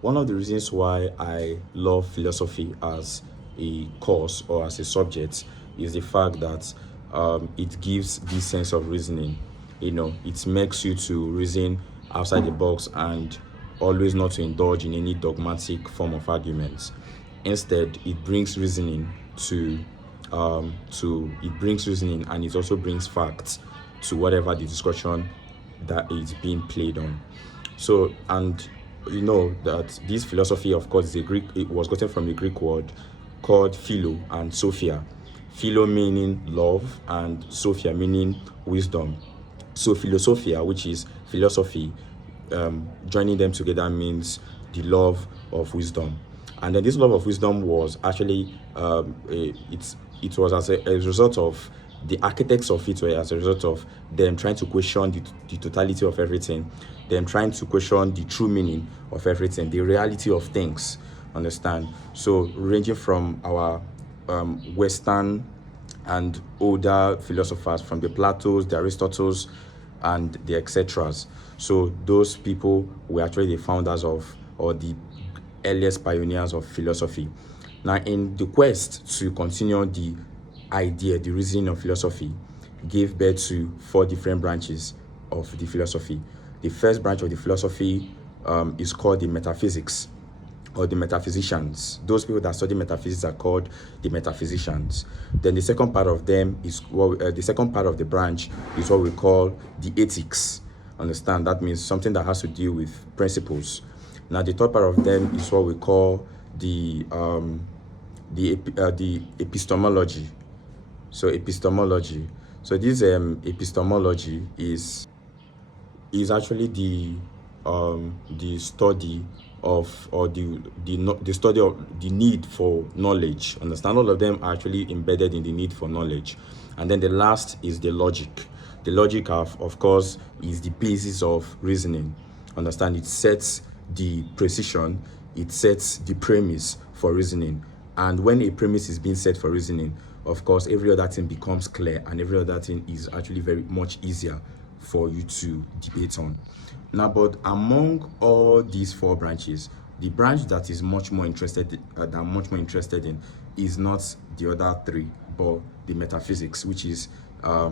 One of the reasons why I love philosophy as a course or as a subject is the fact that it gives this sense of reasoning. It makes you to reason outside the box and always not to indulge in any dogmatic form of arguments. Instead, it brings reasoning to it brings reasoning, and it also brings facts to whatever the discussion that is being played on. So, and you know that this philosophy, of course, is a Greek. It was gotten from a Greek word called philo and sophia. Philo meaning love, and sophia meaning wisdom. So philosophia, which is philosophy, joining them together means the love of wisdom. And then this love of wisdom was actually it was as a result of the architects of it were as a result of them trying to question the totality of everything, them trying to question the true meaning of everything, the reality of things. Understand? So ranging from our Western and older philosophers, from the Platos, the Aristotles, and the etceteras. So those people were actually the founders of, or the earliest pioneers of philosophy. Now, in the quest to continue the idea, the reasoning of philosophy, gave birth to four different branches of the philosophy. The first branch of the philosophy is called the metaphysics, or the metaphysicians. Those people that study metaphysics are called the metaphysicians. Then the second part of them is the second part of the branch is what we call the ethics. Understand? That means something that has to deal with principles. Now the third part of them is what we call the epistemology. So epistemology. So this epistemology is actually the study of, or the study of the need for knowledge. Understand? All of them are actually embedded in the need for knowledge. And then the last is the logic. The logic, of course, is the basis of reasoning. Understand? It sets the precision, it sets the premise for reasoning. And when a premise is being set for reasoning, of course, every other thing becomes clear, and every other thing is actually very much easier for you to debate on. Now, but among all these four branches, the branch that is much more interested that I'm much more interested in is not the other three, but the metaphysics, which is I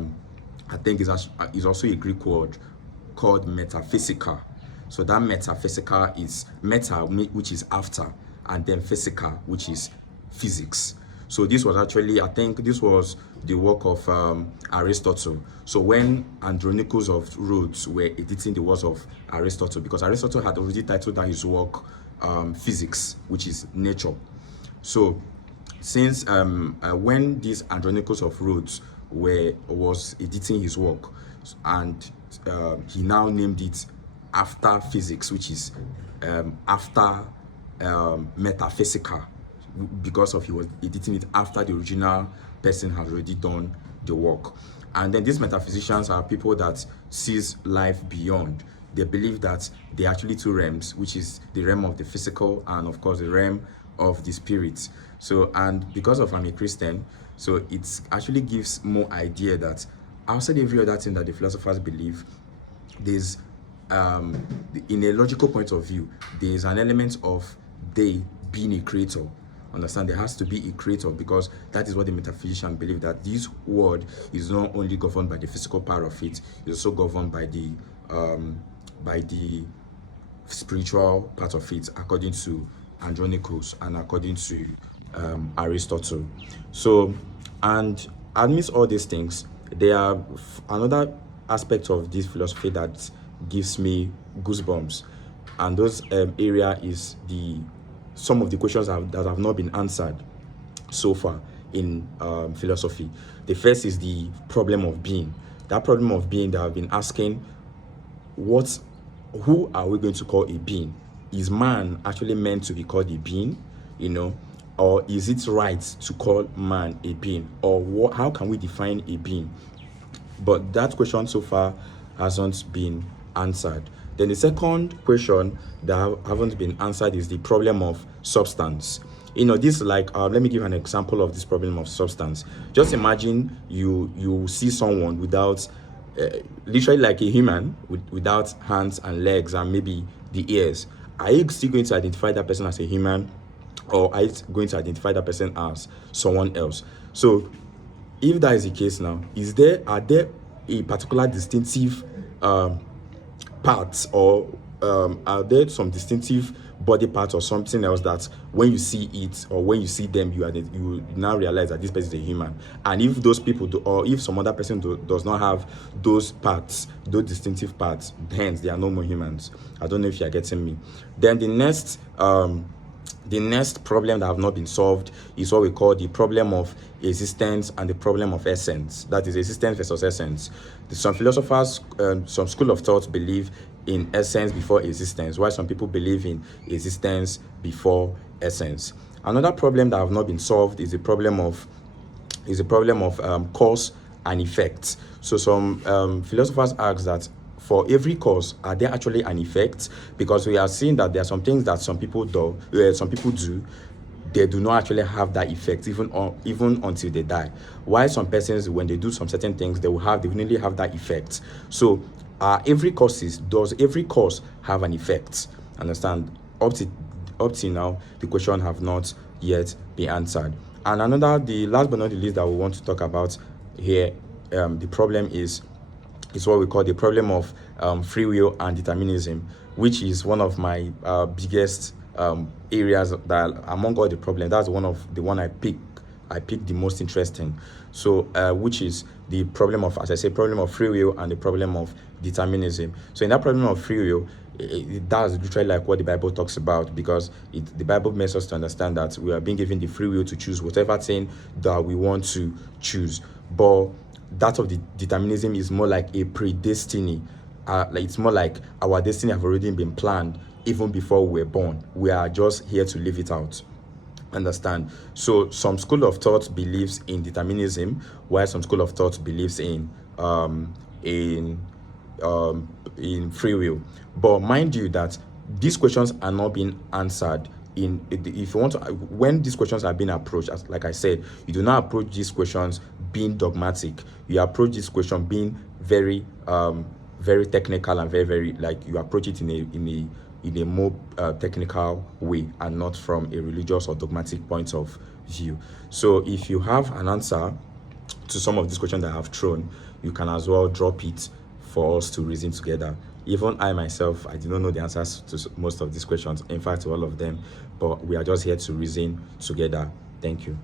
think is also a Greek word called metaphysica. So that metaphysica is meta, which is after, and then physica, which is physics. So this was actually, I think this was the work of Aristotle. So when Andronicus of Rhodes were editing the works of Aristotle, because Aristotle had already titled that his work Physics, which is nature. So since when this Andronicus of Rhodes was editing his work, and he now named it after physics, which is after metaphysica, because of he was editing it after the original person has already done the work. And then these metaphysicians are people that sees life beyond. They believe that there are actually two realms, which is the realm of the physical and of course the realm of the spirit. So, and because of I'm a Christian, so it actually gives more idea that outside every other thing that the philosophers believe, there's in a logical point of view, there's an element of they being a creator. Understand? There has to be a creator, because that is what the metaphysician believe, that this world is not only governed by the physical part of it, it's also governed by the spiritual part of it, according to Andronicus and according to Aristotle. So, and amidst all these things, there are another aspect of this philosophy that gives me goosebumps, and those area is some of the questions that have not been answered so far in philosophy. The first is the problem of being. That problem of being that I've been asking, who are we going to call a being? Is man actually meant to be called a being? Or is it right to call man a being? Or how can we define a being? But that question so far hasn't been answered. Then the second question that haven't been answered is the problem of substance. This let me give an example of this problem of substance. Just imagine you see someone without, literally like a human, without hands and legs and maybe the ears, are you still going to identify that person as a human, or are you going to identify that person as someone else? So if that is the case now, are there a particular distinctive parts, or are there some distinctive body parts or something else that when you see it or when you see them, you now realize that this person is a human? And if those people do, or if some other person does not have those parts, those distinctive parts, hence they are no more humans. I don't know if you are getting me. Then the next problem that have not been solved is what we call the problem of existence and the problem of essence. That is existence versus essence. Some philosophers, some school of thought believe in essence before existence, while some people believe in existence before essence. Another problem that have not been solved is the problem of cause and effect. So some philosophers ask that for every cause, are there actually an effect? Because we are seeing that there are some things that some people do, they do not actually have that effect even until they die. While some persons, when they do some certain things, they will definitely have that effect. So does every cause have an effect? Understand? Up till now, the question have not yet been answered. And the last but not the least that we want to talk about here, the problem is what we call the problem of free will and determinism, which is one of my biggest areas that among all the problems, that's the one I picked the most interesting. So which is the problem of, as I say, problem of free will and the problem of determinism. So in that problem of free will, it does literally like what the Bible talks about, because the Bible makes us to understand that we are being given the free will to choose whatever thing that we want to choose. But that of the determinism is more like a predestiny. It's more like our destiny have already been planned even before we were born. We are just here to live it out. Understand? So some school of thought believes in determinism, while some school of thought believes in free will. But mind you that these questions are not being answered if you want to. When these questions are being approached, as like I said, you do not approach these questions being dogmatic. You approach this question being very very technical and very, very, like, you approach it in a more technical way, and not from a religious or dogmatic point of view. So if you have an answer to some of these questions that I have thrown, you can as well drop it for us to reason together. Even I myself, I do not know the answers to most of these questions, in fact to all of them, but we are just here to reason together. Thank you.